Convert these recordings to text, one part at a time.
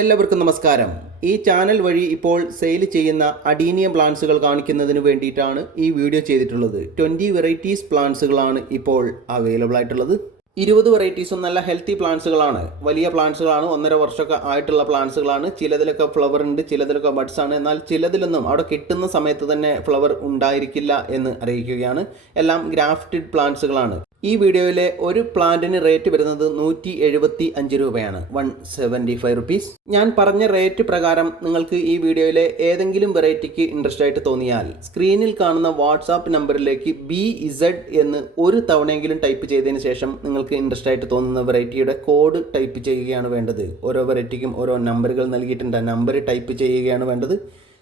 എല്ലാവർക്കും നമസ്കാരം. ഈ ചാനൽ വഴി ഇപ്പോൾ സെയിൽ ചെയ്യുന്ന അഡീനിയം പ്ലാന്റ്സുകൾ കാണിക്കുന്നതിന് വേണ്ടിയിട്ടാണ് ഈ വീഡിയോ ചെയ്തിട്ടുള്ളത്. 20 വെറൈറ്റീസ് പ്ലാന്റ്സുകളാണ് ഇപ്പോൾ അവൈലബിൾ ആയിട്ടുള്ളത്. 20 വെറൈറ്റീസും നല്ല ഹെൽത്തി പ്ലാന്റ്സുകളാണ്. വലിയ പ്ലാന്റ്സുകളാണ്, 1.5 വർഷമൊക്കെ ആയിട്ടുള്ള പ്ലാന്റ്സുകളാണ്. ചിലതിലൊക്കെ ഫ്ലവർ ഉണ്ട്, ചിലതിലൊക്കെ ബഡ്സ് ആണ്. എന്നാൽ ചിലതിലൊന്നും അവിടെ കിട്ടുന്ന സമയത്ത് തന്നെ ഫ്ലവർ ഉണ്ടായിരിക്കില്ല എന്ന് അറിയിക്കുകയാണ്. എല്ലാം ഗ്രാഫ്റ്റഡ് പ്ലാന്റ്സുകളാണ്. ഈ വീഡിയോയിലെ ഒരു പ്ലാന്റിന് റേറ്റ് വരുന്നത് 175 രൂപയാണ്, 175 റുപ്പീസ്. ഞാൻ പറഞ്ഞ റേറ്റ് പ്രകാരം നിങ്ങൾക്ക് ഈ വീഡിയോയിലെ ഏതെങ്കിലും വെറൈറ്റിക്ക് ഇൻട്രസ്റ്റ് ആയിട്ട് തോന്നിയാൽ സ്ക്രീനിൽ കാണുന്ന വാട്സാപ്പ് നമ്പറിലേക്ക് BZ എന്ന് ഒരു തവണയെങ്കിലും ടൈപ്പ് ചെയ്തതിന് ശേഷം നിങ്ങൾക്ക് ഇൻട്രസ്റ്റ് ആയിട്ട് തോന്നുന്ന വെറൈറ്റിയുടെ കോഡ് ടൈപ്പ് ചെയ്യുകയാണ് വേണ്ടത്. ഓരോ വെറൈറ്റിക്കും ഓരോ നമ്പറുകൾ നൽകിയിട്ടുണ്ട്, നമ്പർ ടൈപ്പ് ചെയ്യുകയാണ് വേണ്ടത്.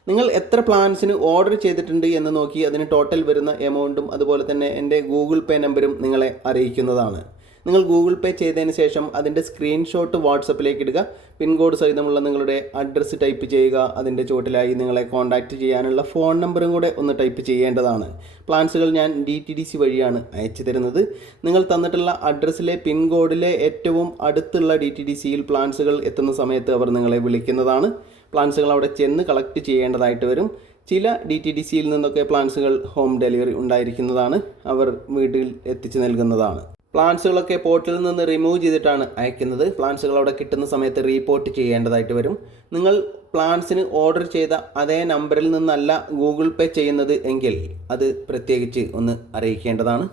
നിങ്ങൾ എത്ര പ്ലാൻസിന് ഓർഡർ ചെയ്തിട്ടുണ്ട് എന്ന് നോക്കി അതിന് ടോട്ടൽ വരുന്ന എമൗണ്ടും അതുപോലെ തന്നെ എൻ്റെ ഗൂഗിൾ പേ നമ്പറും നിങ്ങളെ അറിയിക്കുന്നതാണ്. നിങ്ങൾ ഗൂഗിൾ പേ ചെയ്തതിന് ശേഷം അതിൻ്റെ സ്ക്രീൻഷോട്ട് വാട്സപ്പിലേക്ക് ഇടുക. പിൻകോഡ് സഹിതമുള്ള നിങ്ങളുടെ അഡ്രസ്സ് ടൈപ്പ് ചെയ്യുക. അതിൻ്റെ ചുവട്ടിലായി നിങ്ങളെ കോൺടാക്റ്റ് ചെയ്യാനുള്ള ഫോൺ നമ്പറും കൂടെ ഒന്ന് ടൈപ്പ് ചെയ്യേണ്ടതാണ്. പ്ലാൻസുകൾ ഞാൻ DTDC വഴിയാണ് അയച്ചു തരുന്നത്. നിങ്ങൾ തന്നിട്ടുള്ള അഡ്രസ്സിലെ പിൻകോഡിലെ ഏറ്റവും അടുത്തുള്ള DTDCയിൽ പ്ലാൻസുകൾ എത്തുന്ന സമയത്ത് അവർ നിങ്ങളെ വിളിക്കുന്നതാണ്. പ്ലാൻസുകൾ അവിടെ ചെന്ന് കളക്ട് ചെയ്യേണ്ടതായിട്ട് വരും. ചില DTDCയിൽ നിന്നൊക്കെ പ്ലാൻസുകൾ ഹോം ഡെലിവറി ഉണ്ടായിരിക്കുന്നതാണ്, അവർ വീട്ടിൽ എത്തിച്ചു നൽകുന്നതാണ്. പ്ലാൻസുകളൊക്കെ പോർട്ടിൽ നിന്ന് റിമൂവ് ചെയ്തിട്ടാണ് അയക്കുന്നത്. പ്ലാൻസുകൾ അവിടെ കിട്ടുന്ന സമയത്ത് റീപോർട്ട് ചെയ്യേണ്ടതായിട്ട് വരും. നിങ്ങൾ പ്ലാൻസിന് ഓർഡർ ചെയ്ത അതേ നമ്പറിൽ നിന്നല്ല ഗൂഗിൾ പേ ചെയ്യുന്നത് എങ്കിൽ അത് പ്രത്യേകിച്ച് ഒന്ന് അറിയിക്കേണ്ടതാണ്.